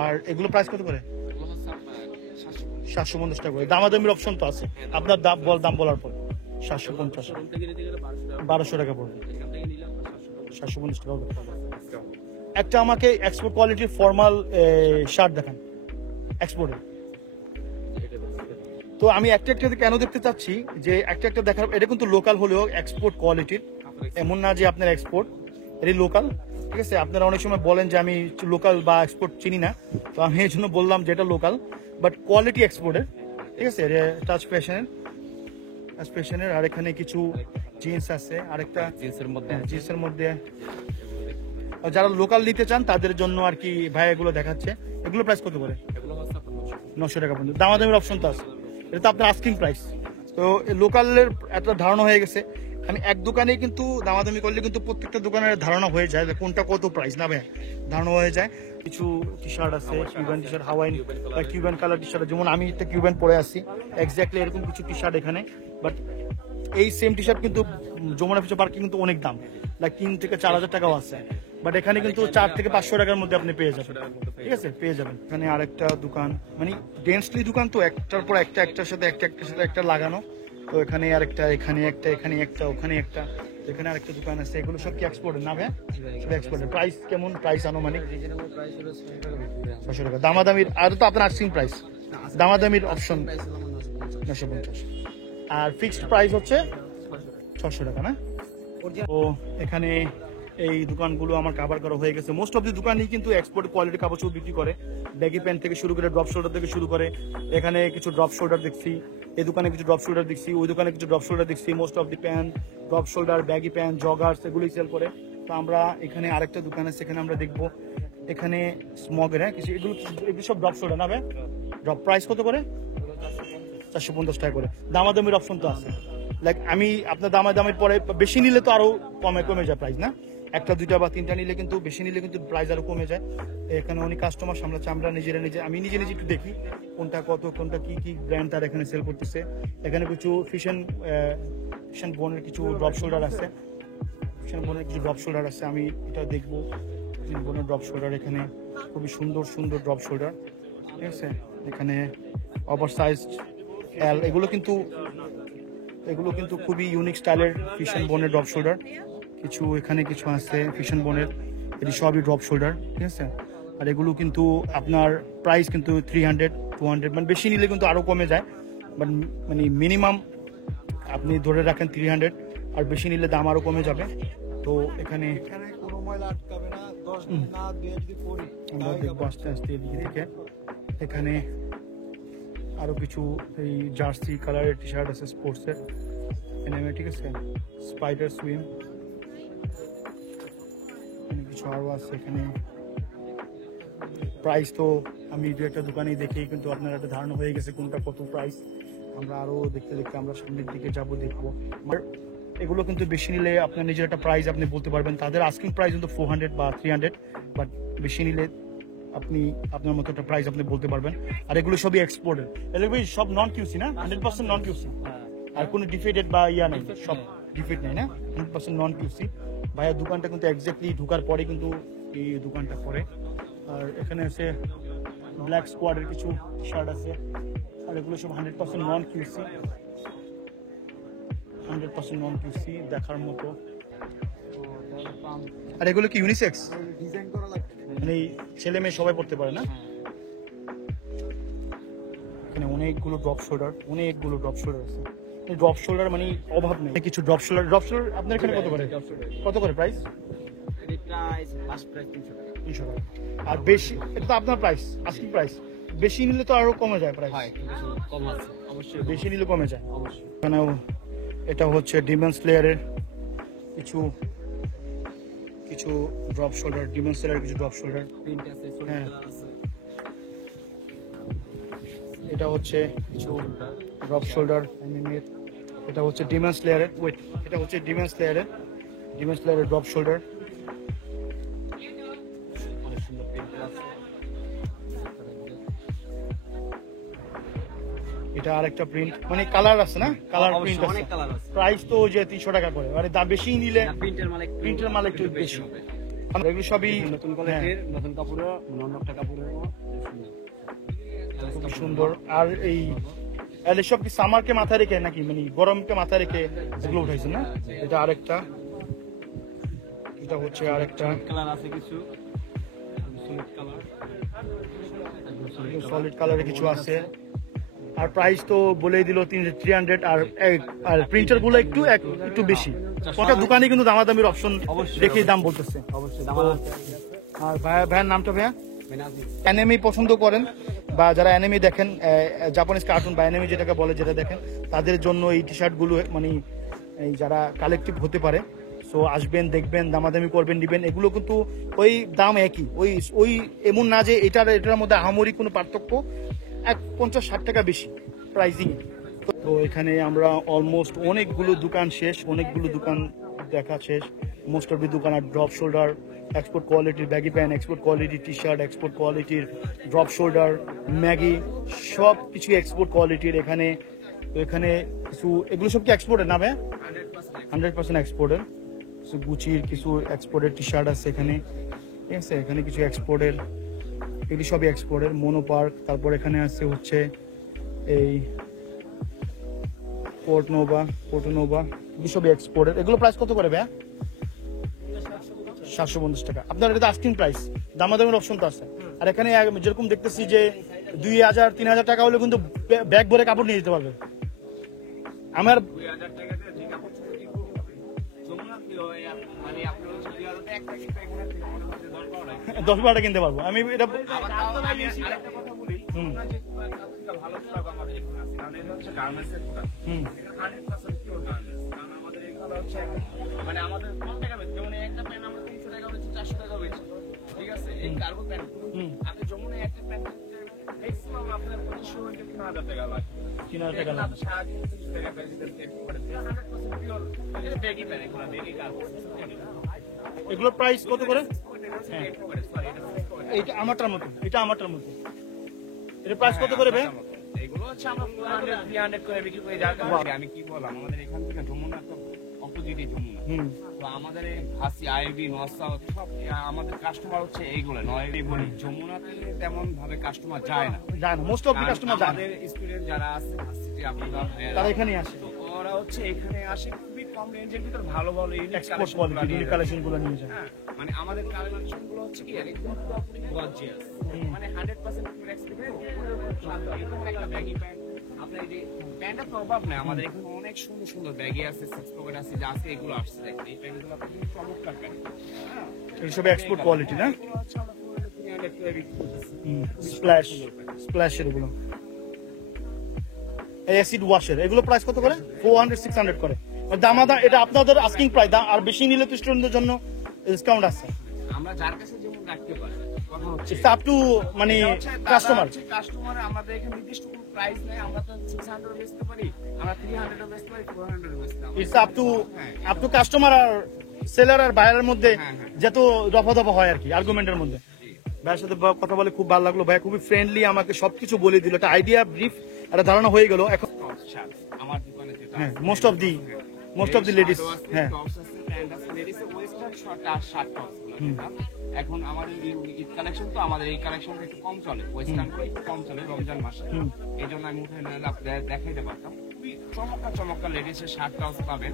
আর এগুলো প্রাইস কত করে? 750 টাকা করে। দামাদামির অপশন তো আছে, আপনার দাম বলার পর 750, 1200 টাকা পড়বে, 750 টাকা হবে। একটা আমাকে এক্সপোর্ট কোয়ালিটির ফর্মাল শার্ট দেখান এক্সপোর্টের। তো আমি একটা একটা কেন দেখতে চাচ্ছি যে একটা একটা দেখার, এটা কিন্তু লোকাল হলেও এক্সপোর্ট কোয়ালিটির, এমন না যে আপনার এক্সপোর্ট, এটি লোকাল, ঠিক আছে। আপনারা অনেক সময় বলেন যে আমি লোকাল বা এক্সপোর্ট চিনি না, তো আমি এই জন্য বললাম যে এটা লোকাল বাট কোয়ালিটি এক্সপোর্টের, ঠিক আছে। টাচ ফ্যাশনের। আর এখানে কিছু জিন্স আছে, আরেকটা জিন্সের মধ্যে যারা লোকাল নিতে চান তাদের জন্য আর কি ভাই এগুলো দেখাচ্ছে। এগুলো প্রাইস কত করে? 900 টাকা পর্যন্ত। দামাদামির অপশন তো আছে, এটা তো আপনার আস্কিং প্রাইস। তো লোকালের একটা ধারণা হয়ে গেছে। আমি এক দোকানে কিন্তু দামাদামি করলে কিন্তু প্রত্যেকটা দোকানের ধারণা হয়ে যায় যে কোনটা কত প্রাইস, না ভাই ধারণা হয়ে যায়। কিছু টি শার্ট আছে, কিউবান টি শার্ট, হাওয়াইন বা কিউবান কালার টি শার্ট, যেমন আমি একটা কিউবান পরে আসি, এক্স্যাক্টলি এরকম কিছু টি শার্ট এখানে। বাট এই সেম টি শার্ট কিন্তু যমুনা ফিউচার পার্কে কিন্তু অনেক দাম, লাইক 3 থেকে 4000 টাকাও আছে। বাট এখানে কিন্তু 4 থেকে 500 টাকার মধ্যে আপনি পেয়ে যাবেন, ঠিক আছে, পেয়ে যাবেন। এখানে আরেকটা দোকান, মানে ডেন্সলি দোকান, তো একটার পর একটা, একটার সাথে একটা লাগানো। তো এখানে আরেকটা, এখানে একটা, এখানে একটা, ওখানে একটা, এখানে আরেকটা দোকান আছে। এগুলো সব কি এক্সপোর্টের না ভাই? সব এক্সপোর্টের। প্রাইস কেমন? প্রাইস আনুমানিক 600 টাকা। দামাদামির আর তো আপনার আস্কিং প্রাইস, দামাদামির অপশন 950। আর ফিক্সড প্রাইস হচ্ছে 600 টাকা না? ও এখানে এই দোকানগুলো আমার কাভার করা হয়ে গেছে। মোস্ট অফ দি দোকানই কিন্তু এক্সপোর্ট কোয়ালিটি কাপড় চোপড় বিক্রি করে, ব্যাগি প্যান্ট থেকে শুরু করে ড্রপ শোল্ডার থেকে শুরু করে। এখানে কিছু ড্রপ শোল্ডার দেখছি, এই দোকানে কিছু ড্রপ শোল্ডার দেখছি, ওই দোকানে কিছু ড্রপ শোল্ডার দেখছি। Most of the pant, drop shoulder, baggy pant, joggers এগুলোই সেল করে। তো আমরা এখানে আরেকটা দোকান আছে, এখানে আমরা দেখবো এখানে স্মগের, হ্যাঁ কিছু এগুলো সব ড্রপ শোল্ডার না ভাই? ড্রপ প্রাইস কত করে? 450 টাকা করে। দামাদামির অপশন তো আছে, লাইক আমি আপনার দামের পরে বেশি নিলে তো আরো কমে যায় প্রাইস, না? একটা দুইটা বা তিনটা নিলে কিন্তু, বেশি নিলে কিন্তু প্রাইস আরো কমে যায়। এখানে অনেক কাস্টমার সামলাচ্ছে, আমরা আমি নিজে একটু দেখি কোনটা কত, কোনটা কি ব্র্যান্ড তার এখানে সেল করতেছে। এখানে কিছু ফিশন বোনের কিছু ড্রপ শোল্ডার আছে, আমি এটা দেখবো। ফিশন বোনের ড্রপ শোল্ডার, এখানে খুবই সুন্দর ড্রপ শোল্ডার, ঠিক আছে। এখানে ওভার সাইজ এল, এগুলো কিন্তু খুবই ইউনিক স্টাইলের ফিশন বোনের ড্রপ শোল্ডার। এখানে কিছু আছে ফিশন বোনের, এটি সবই ড্রপ শোল্ডার, ঠিক আছে। আর এগুলো কিন্তু আপনার প্রাইস কিন্তু 300, 200, মানে বেশি নিলে কিন্তু আরো কমে যায়, বাট মানে মিনিমাম আপনি ধরে রাখেন 300, আর বেশি নিলে দাম আরো কমে যাবে। তো এখানে কোনো ময়লা আটকাবে না, 10 দিন না দিয়ে যদি পরি আমরা দেখবো আস্তে এদিকে থেকে। এখানে আরো কিছু এই জার্সি কালারের টি শার্ট আছে স্পোর্টসের এনএমএ, ঠিক আছে, স্পাইডার সুইম, কিছু আরো আছে এখানে। প্রাইস তো আমি দু একটা দোকানেই দেখেই কিন্তু আপনার একটা ধারণা হয়ে গেছে কোনটা কত প্রাইস। আমরা আরো দেখতে আমরা সামনের দিকে যাবো, দেখবো। এগুলো কিন্তু বেশি নিলে আপনার নিজের একটা প্রাইস আপনি বলতে পারবেন। তাদের আস্কিং প্রাইস কিন্তু 400 বা 300, বাট বেশি নিলে আপনি আপনার মতো একটা প্রাইস আপনি বলতে পারবেন। আর এগুলো সবই এক্সপোর্টের, এগুলো সব নন কিউসি না, 100% নন কিউসি, আর কোনো ডিফেক্টেড বা নেই, সব ডিফেক্ট নেই না, 100% নন কিউসি। ভাইয়া দোকানটা কিন্তু এক্স্যাক্টলি ঢুকার পরে কিন্তু এই দোকানটা পরে। আর এখানে আছে ব্ল্যাক স্কোয়াডের কিছু শার্ট আছে, আর এগুলো সব 100% নন কিউসি, 100% নন কিউসি, দেখার মতো। আর এগুলো কি ইউনিসেক্স? ডিজাইন করা লাগবে, মানে ছেলে মেয়ে সবাই পড়তে পারে না? এখানে অনেকগুলো ড্রপ শোল্ডার আছে। ড্রপ শোল্ডার মানে অভাব নেই, কিছু ড্রপ শোল্ডার আপনার এখানে কত করে প্রাইস? প্রাইস লাস্ট প্রাইস 300 টাকা 300 টাকা। আর বেশি এটা তো আপনার প্রাইস, আস্কিং প্রাইস। বেশি নিলে তো আরো কমে যায় প্রাইস। হয় একটু বেশি কম আছে অবশ্যই বেশি নিলে কমে যায়। অবশ্যই এখানেও এটা হচ্ছে ডিমেন্স লেয়ারের কিছু কিছু ড্রপ শোল্ডার, ডিমেন্স লেয়ারের কিছু ড্রপ শোল্ডার। প্রিন্ট আছে ছোট হ্যাঁ। কালার আছে এটা হচ্ছে কিছু ড্রপ শোল্ডার। এটা হচ্ছে ডিমেন্স লেয়ারের, ওয়েট, এটা হচ্ছে ডিমেন্স লেয়ারের ড্রপ শোল্ডার। অনেক সুন্দর প্রিন্ট আছে এটা আরেকটা প্রিন্ট, মানে কালার আছে না, কালার অবশ্যই, প্রিন্ট অনেক আছে। কালার আছে প্রাইস তো ওই যে 300 টাকা করে, মানে দাম বেশি নিলে প্রিন্টের মাল একটু বেশি হবে। এগুলো সবই নতুন কোয়ালিটির নতুন কাপড়ও নতুন কাপড়ের খুব সুন্দর। আর এই সব কি সামারকে মাথায় রেখে নাকি, মানে গরমকে মাথায় রেখে এগুলো উঠাইছেন না? এটা আরেকটা, এটা হচ্ছে আরেকটা কালার আছে কিছু সলিড কালার সলিড কালারের কিছু আছে। আর প্রাইস তো বলেই দিল 300। আর প্রিন্টার গুলো একটু বেশি। কোনটা দোকানে কিন্তু দামাদামির অপশন দেখেই দাম বলতেছে। অবশ্যই আর ভাইয়ের নামটা ভাইয়া? বেনাজি অ্যানিমে পছন্দ করেন বা যারা অ্যানিমে দেখেন, জাপানিজ কার্টুন বা অ্যানিমে যেটাকে বলে, যেটা দেখেন, তাদের জন্য এই টি শার্ট গুলো মানে এই যারা কালেকটিভ হতে পারে, সো আসবেন, দেখবেন, দামাদামি করবেন, নিবেন। এগুলো কিন্তু ওই দাম একই, ওই এমন না যে এটার মধ্যে আহামরি কোনো পার্থক্য, 50-60 টাকা বেশি প্রাইসিং। তো এখানে আমরা অলমোস্ট অনেকগুলো দোকান শেষ, অনেকগুলো দোকান দেখা শেষ। মোস্ট অফ দি দোকান আর ড্রপ শোল্ডার, এক্সপোর্ট কোয়ালিটির ব্যাগি প্যান্ট, এক্সপোর্ট কোয়ালিটির টি শার্ট, এক্সপোর্ট কোয়ালিটির ড্রপ শোল্ডার, ম্যাগি, সব কিছু এক্সপোর্ট কোয়ালিটির। এখানে কিছু এগুলো সব কি এক্সপোর্টের না ভাই? 100% এক্সপোর্টের। গুচির কিছু এক্সপোর্টের টি শার্ট আছে এখানে, ঠিক আছে। এখানে কিছু এক্সপোর্টের, এগুলি সবই এক্সপোর্টের। মোনোপার্ক, তারপর এখানে আছে হচ্ছে এই পোর্টোনোভা, এগুলি সবই এক্সপোর্টের। এগুলো প্রাইস কত করে ভাইয়া? 750 টাকা। আপনার এটা আস্কিং প্রাইস, দামাদামের অপশন তো আছে। আর এখানে যেরকম দেখতেছি যে 2000-3000 টাকা হলে কিন্তু ব্যাগ ভরে কাপড় নিয়ে যেতে পারবে। আমার 2000 টাকাতে যে কাপড় চোপড় কিনবো, যমুনা মানে আপনার হচ্ছে 2000 টাকা একটা কিনতে এখানে থেকে আমাদের কাছে 10-12 টাকা। 10-12টা কিনতে পারবো আমি। এটা আবার আমি আরেকটা কথা বলি, যমুনা যে কাপড়টা ভালো প্রোডাক্ট আমাদের এখানে আছে, কারণ এটা হচ্ছে গার্মেন্টসের প্রোডাক্ট। হুম। এটা 100% পিওর গার্মেন্টস। কারণ আমাদের এখানে হচ্ছে মানে আমাদের কম টাকা বেশি, যেমন একটা প্যান্ট আমরা 300 টাকা বেচি, 400 টাকা বেচি, ঠিক আছে। এই কার্গো প্যান্ট আপনি যমুনায় একটা প্যান্ট ম্যাক্সিমাম আপনার 2500-3000 টাকা লাগবে। 3000 টাকা লাগবে। এগুলোর প্রাইস কত করে? এইটা আমারটার মতো, এটা আমারটার মতো। এর প্রাইস কত করে ভাই? এগুলো হচ্ছে আমরা 400-300 করে বিক্রি করি। যার কারণে আমি কি বললাম, আমাদের এখান থেকে যমুনা তো অপোজিটই যমুনা। তো আমাদের এই হাসি, আইবি, নসা সব আমাদের কাস্টমার হচ্ছে এইগুলো নয়ডি বলি। যমুনাতে তেমন ভাবে কাস্টমার যায় না, মোস্ট অফ দি কাস্টমার যায় না। আমাদের স্টুডেন্ট যারা আছে হাসিতে আপনারা তারা এখানেই আসে, তো ওরা হচ্ছে এখানে আসে খুবই কম রেঞ্জের ভিতর ভালো ভালো এক্সপোর্ট কোয়ালিটি কালেকশন গুলো নিয়ে যায়। হ্যাঁ, মানে আমাদের কালেকশন গুলো হচ্ছে কি একদম পুরোপুরি গর্জিয়াস, মানে 100% পিওর এক্সপোর্টেড। এরকম একটা ব্যাগি প্যান্ট, আপনার এই যে প্যান্টের তো অভাব নেই, আমাদের এখানে অনেক সুন্দর সুন্দর ব্যাগি আছে, সিক্স পকেট আছে, যা আছে এগুলো আসছে। দেখেন এই প্যান্টগুলো আপনি চমৎকার প্যান্ট, হ্যাঁ, এইসব এক্সপোর্ট কোয়ালিটি না? এগুলো হচ্ছে আমরা 300 করে বিক্রি করতেছি। স্প্ল্যাশের এগুলো, অ্যাসিড ওয়াশের এগুলো প্রাইস কত করে? 400-600 করে। দামাদা এটা আপনাদের আস্কিং প্রাইস, আর বেশি নিলে তো স্টুডেন্টদের জন্য ডিসকাউন্ট আছে। আমরা যার কাছে যেমন রাখতে পারি, কথা হচ্ছে ইটস আপ টু মানে কাস্টমার। কাস্টমার আমাদের এখানে নির্দিষ্ট কোনো প্রাইস নেই। আমরা তো 600 বেচতে পারি, আমরা 300 বেচতে পারি, 400 বেচতে পারি। ইটস আপ টু কাস্টমার আর সেলার আর বায়ারের মধ্যে যত দফা হয় আর কি, আর্গুমেন্টের মধ্যে। ভাইয়ের সাথে কথা বলে খুব ভালো লাগলো। ভাই খুবই ফ্রেন্ডলি, আমাকে সবকিছু বলে দিল, একটা আইডিয়া, ব্রিফ, একটা ধারণা হয়ে গেল। এখন আমার দোকানে যেটা হ্যাঁ, মোস্ট অফ দি লেডিস, হ্যাঁ, টপস আছে, প্যান্ট আছে, লেডিস এর ওয়েস্টার্ন শর্ট আর শার্ট টপস গুলো। এখন আমাদের ঈদ কালেকশন, তো আমাদের এই কালেকশনটা একটু কম চলে, ওয়েস্টার্ন গুলো একটু কম চলে রমজান মাসে। এই জন্য আমি উঠে নিলে আপনাদের দেখাইতে পারতাম। খুবই চমৎকার চমৎকার লেডিস এর শার্ট টপস পাবেন।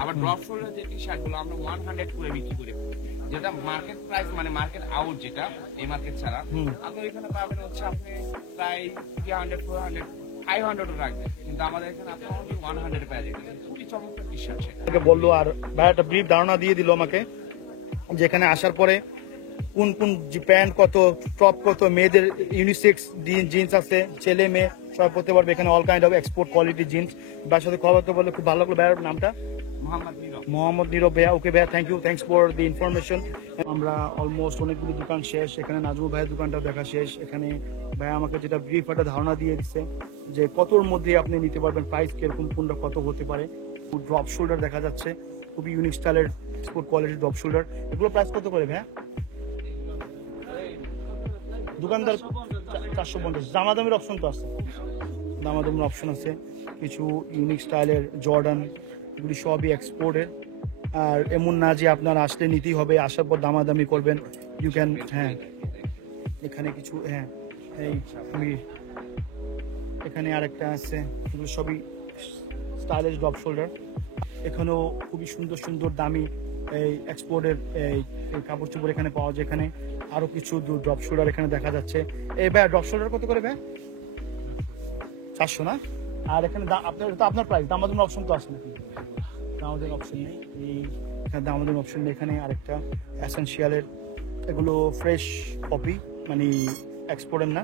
আবার ড্রপ শোল্ডার যে টি শার্ট গুলো আমরা 100 করে বিক্রি করি, যেটা মার্কেট প্রাইস, মানে মার্কেট আউট যেটা, এই মার্কেট ছাড়া আপনি এখানে পাবেন হচ্ছে আপনি প্রায় 300-400-500 রাখবেন, কিন্তু আমাদের এখানে আপনি 100 পেয়ে যাবেন। খুবই চমৎকার টি শার্ট সেটা বললো। আর ভাই একটা ব্রিফ ধারণা দিয়ে দিল আমাকে। যেখানে আসার পরে কোন কোন প্যান্ট কত, টপ কত, মেয়েদের ইউনিসেক্স জিন্স আছে, ছেলে মেয়ে সবাই পরতে পারবে। এখানে all kind of export quality jeans. ভাইয়ের সাথে কথা বলতে বললে খুব ভালো লাগলো। ভাইয়ের নামটা? মোহাম্মদ নীরব ভাইয়া। ওকে ভাইয়া, thank you, thanks for the information. আমরা অলমোস্ট অনেকগুলো দোকান শেষ। এখানে নাজমুল ভাইয়ের দোকানটাও দেখা শেষ। এখানে ভাইয়া আমাকে যেটা ব্রিফ একটা ধারণা দিয়ে দিচ্ছে যে কতর মধ্যে আপনি নিতে পারবেন, প্রাইস কিরকম, কোনটা কত হতে পারে। ড্রপ শোল্ডার দেখা যাচ্ছে, খুবই ইউনিক স্টাইলের এক্সপোর্ট কোয়ালিটির ড্রপ শোল্ডার। এগুলো প্রাইস কত করে ভাইয়া? দোকানদার 450। দামাদামির অপশন তো আছে, দামাদামির অপশন আছে। কিছু ইউনিক স্টাইলের জর্ডান, এগুলি সবই এক্সপোর্টের। আর এমন না যে আপনার আসলে নিতেই হবে, আসার পর দামাদামি করবেন। ইউ ক্যান, হ্যাঁ এখানে কিছু, হ্যাঁ এই আমি এখানে আরেকটা আছে, এগুলো সবই স্টাইলিশ ড্রপ শোল্ডার। এখানেও খুবই সুন্দর সুন্দর দামি এই এক্সপোর্টের এই কাপড় চোপড় এখানে পাওয়া যায়। এখানে আরো কিছু ড্রপ শোল্ডার এখানে দেখা যাচ্ছে। এই ভাই ড্রপ শোল্ডার কত করে ভাই? 400 না? আর এখানে আপনার তো আপনার প্রাইস, দামাদামি অপশন তো আছে নাকি? দামাদামি অপশন নেই, এই এখানে দামাদামি অপশন নেই। এখানে আরেকটা এসেনশিয়ালের, এগুলো ফ্রেশ কপি, মানে এক্সপোর্টের না,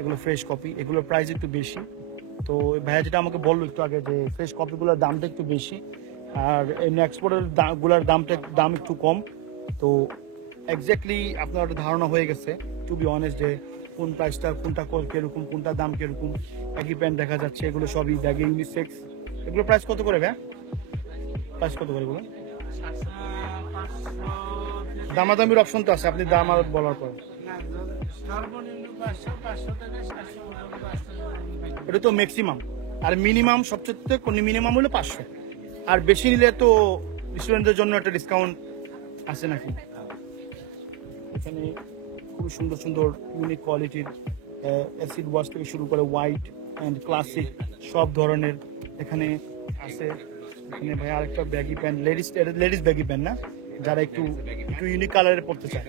এগুলো ফ্রেশ কপি। এগুলোর প্রাইস একটু বেশি। তো ভাইয়া যেটা আমাকে বললো একটু আগে যে ফ্রেশ কপিগুলোর দামটা একটু বেশি, আর এমনি এক্সপোর্টের গুলার দাম একটু কম। তো এক্স্যাক্টলি আপনার একটা ধারণা হয়ে গেছে, টু বি অনেস্ট, যে কোন প্রাইসটা, কোনটা কিরকম, কোনটা দাম কিরকম। একই প্যান্ট দেখা যাচ্ছে, এগুলো সবই ব্যাগি ইউনিসেক্স। এগুলো প্রাইস কত করে ভাইয়া? প্রাইস কত করে বলুন? দামাদামির অপশন তো আছে, আপনি দাম আর বলার পর। এটা তো ম্যাক্সিমাম, আর মিনিমাম সবচেয়ে মিনিমাম হলো 500, আর বেশি নিলে তো স্টুডেন্টদের জন্য একটা ডিসকাউন্ট আছে নাকি। এখানে খুব সুন্দর সুন্দর ইউনিক কোয়ালিটির অ্যাসিড ওয়াশ থেকে শুরু করে হোয়াইট অ্যান্ড ক্লাসিক সব ধরনের এখানে আছে। এখানে ভাই আরেকটা baggy pant, ladies baggy pant না, যারা একটু ইউনিক কালারের পড়তে চায়।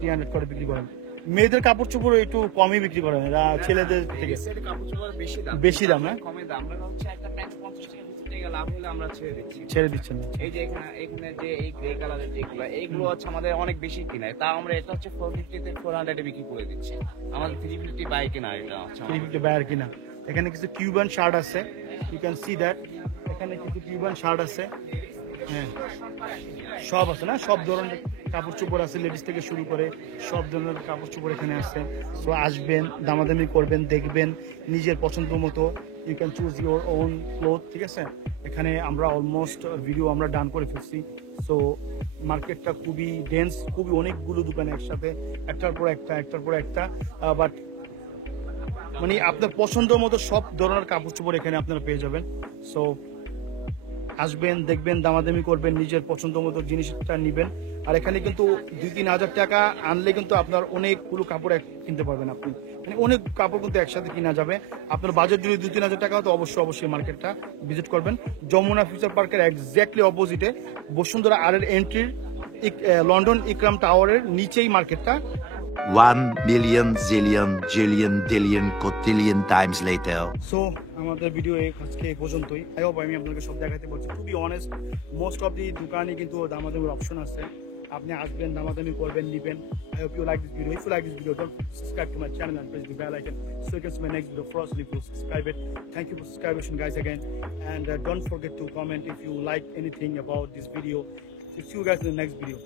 300 করে বিক্রি করেন। মেয়েদের কাপড় চোপড় একটু কমই বিক্রি করেন, এরা ছেলেদের থেকে বেশি দাম। না ছেড়ে দিচ্ছেন। এই যে এখানে যে এই গ্রে কালারের যেগুলো, এইগুলো হচ্ছে আমাদের অনেক বেশি কিনায়, তা আমরা এটা হচ্ছে 450 তে 400 বিক্রি করে দিচ্ছি। আমাদের 350 বাই কিনা, এটা হচ্ছে 350 বায়ার কিনা। এখানে কিছু কিউবান শার্ট আছে, ইউ ক্যান সি দ্যাট। এখানে কিছু কিউবান শার্ট আছে, হ্যাঁ সব আছে না, সব ধরনের কাপড় চোপড় আছে, লেডিস থেকে শুরু করে সব ধরনের কাপড় চোপড় এখানে আছে। সো আসবেন, দামাদামি করবেন, দেখবেন নিজের পছন্দ মতো। You can choose your own cloth, ঠিক আছে। এখানে আমরা অলমোস্ট ভিডিও আমরা ডান করে ফেলছি। সো মার্কেটটা খুবই ডেন্স, খুবই অনেকগুলো দোকান একসাথে, একটার পর একটা, বাট মানে আপনার পছন্দ মতো সব ধরনের কাপড় চোপড় এখানে আপনারা পেয়ে যাবেন। সো আসবেন, দেখবেন, দামাদামি করবেন, নিজের পছন্দ মতো জিনিসটা নিবেন। আর এখানে কিন্তু 2-3 হাজার টাকা আনলে কিন্তু আপনার অনেকগুলো কাপড় কিনতে পারবেন। আপনি মানে অনেক কাপড় কিন্তু একসাথে কিনা যাবে। আপনার বাজেট যদি 2-3 হাজার টাকা, তো অবশ্যই মার্কেটটা ভিজিট করবেন। যমুনা ফিউচার পার্কের এক্স্যাক্টলি অপোজিটে বসুন্ধরা আর এর এন্ট্রির লন্ডন ইকরাম টাওয়ারের নিচেই মার্কেটটা। 1 million zillion jillion dillion cotillion times later. So আমাদের ভিডিও আজকে এই পর্যন্তই। আই হোপ আমি আপনাকে সব দেখাতে পারছি। To be honest, most of the দোকানে কিন্তু দামাদামির অপশন আছে। আপনি আসবেন, দামাদামি করবেন, নিবেন। I hope you like this video. If you like this video, don't subscribe to my channel and press the bell icon so you can see my next video first. If you subscribe it, thank you for subscribing, guys, again. And don't forget to comment if you like anything about this video. See you guys in the next video.